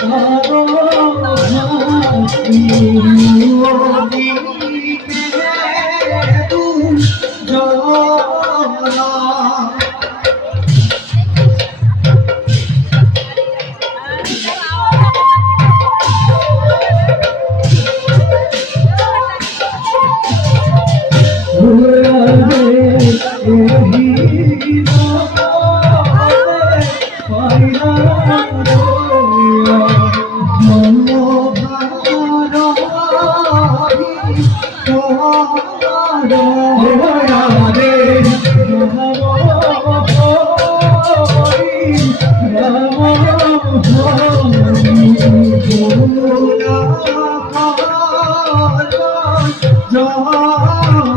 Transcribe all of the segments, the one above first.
Oh, নই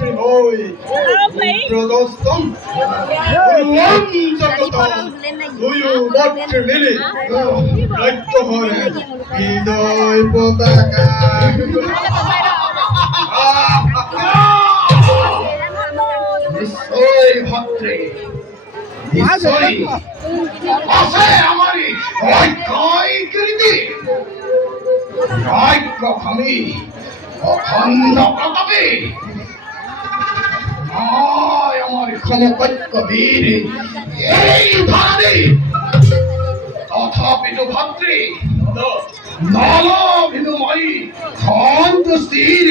ভগবত্রী নই প্রদস্তম ভগবান জগত দুয়ু বত্র মিলে রাজ্য হয়। হৃদয় পতাকা। নিশ্চয় ভাত্রে নিশ্চয়। আছে আমারই ঐক্যই কৃতি। ঐক্য খামি। অখণ্ড প্রতাপে। নয় আমার সমকৈক্য বীর এই ভারতে তথাপি তো ভাত্রে নল বিনুময়ী খন্ত স্থির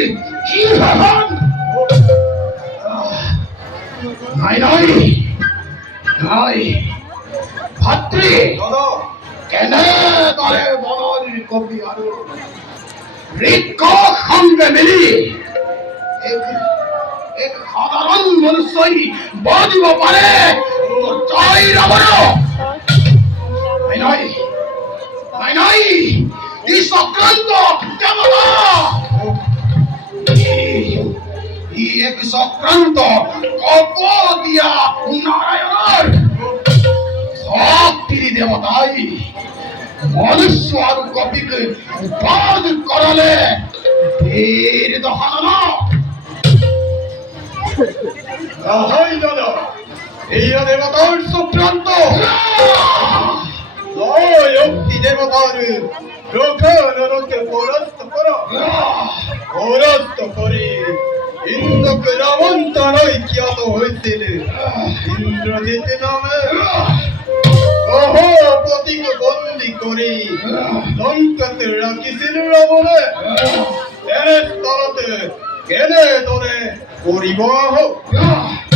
কি ভাবন? নাই নাই নাই। ভাত্রে কেনে করে মনৰ কবি আৰু ঋক্ষ সঙ্গে মিলি এক সাধাৰণ মনুষ্যই পাৰে তোৰ জয় ৰাৱণ নাই নাই নাই নাই ই চক্ৰান্ত দেৱতা ই- ই এক চক্ৰান্ত কপ দিয়া নাৰায়ণৰ শক্তি দেবতাই মনুষ্য আৰু কপিক বধ কৰালে বীৰ দহন পৰাস্ত কৰি ইন্দ্ৰক ৰাৱন্তলৈ জ্ঞাত হৈছিল ইন্দ্ৰজিৎ নামে। সহপতিক বন্দী কৰি লংকাত ৰাখিছিল ৰাৱণে তেনে স্থলতে কেনেদৰে কৰিব আহক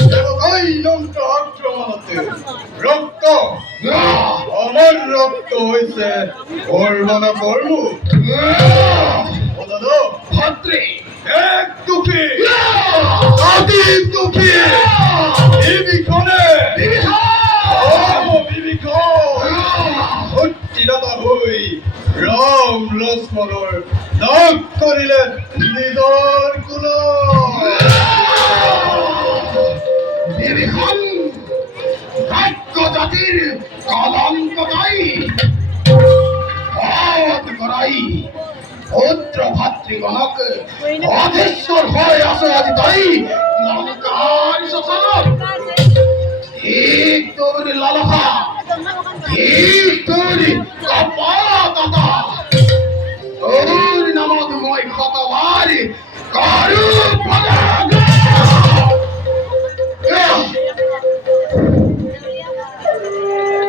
দেৱতাই যন্ত্ৰ আক্ৰমণতে ৰক্ত আমাৰ ৰক্ত হৈছে কৰ্মনা কৰ্ম দাদা ভাতৃ। এক দুখী। অতি দুখী। বিভীষণে। সত্যিদাতা হৈ ৰাম লক্ষ্মণৰ নাশ কৰিলে নিজৰ পুত্ৰ ভাতৃগণক অধীশ্বৰ হৈ আছে আজি তাই লংকাৰ শ্মশানত ঠিক তোৰ লালসা ঠিক তোৰ কপটতা তোৰ নামত মই কৰো পলাগ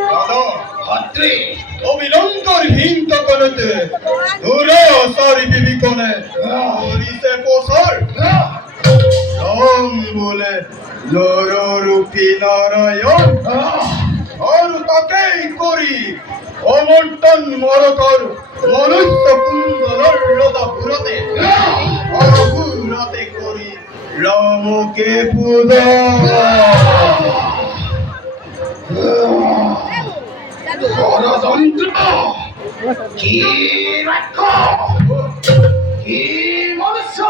দাদা ভাতৃ অবিলম্বৰ হিংস কৰোঁতে দূৰ চাৰি বিভীষণে কৰিছে প্ৰচাৰ ৰাম বোলে নৰৰূপী নাৰায়ণ আৰু তাকেই কৰি অমৰ্তন মৰকৰ মনুষ্য কুন্দলৰ ৰজা পুৰতে পুৰতে কৰি ৰামকে পূজা। ষড়যন্ত্র কি রাক্ষ কি মনুষ্য?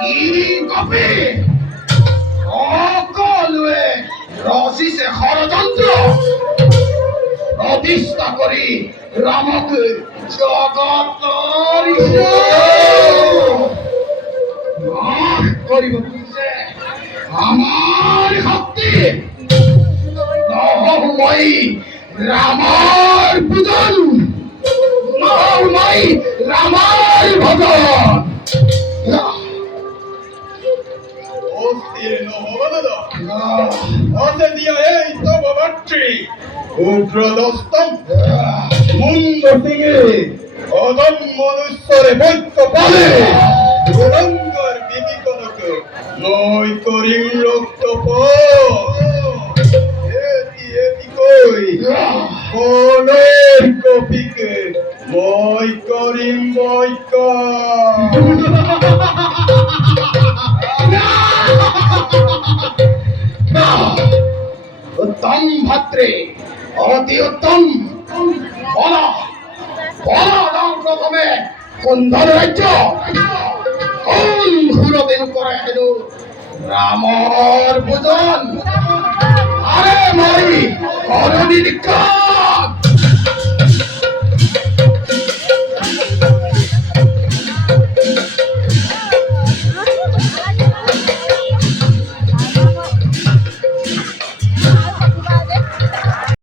কি কপি? সকলোৱে ৰচিছে ষড়যন্ত্ৰ। প্ৰতিষ্ঠা কৰি ৰামক জগতৰ কৰিব শক্তি নহওঁ মই ৰামৰ পূজন। নহওঁ মই ভজন। উগ্রদস্তম মুন্ড সিংহে অদম মনুষ্যরে বৈক্য পালে রঙ্গর বিবিকনকে নই করিম রক্ত এতি কই কোনের কপিকে মই করিম বৈক্য উত্তম ভাত্রে অতি উত্তম বল বল প্রথমে। কোন রাজ্য? কোন ঘুরবেন করে রামর পূজন আরে মারি। করণি নিকাশ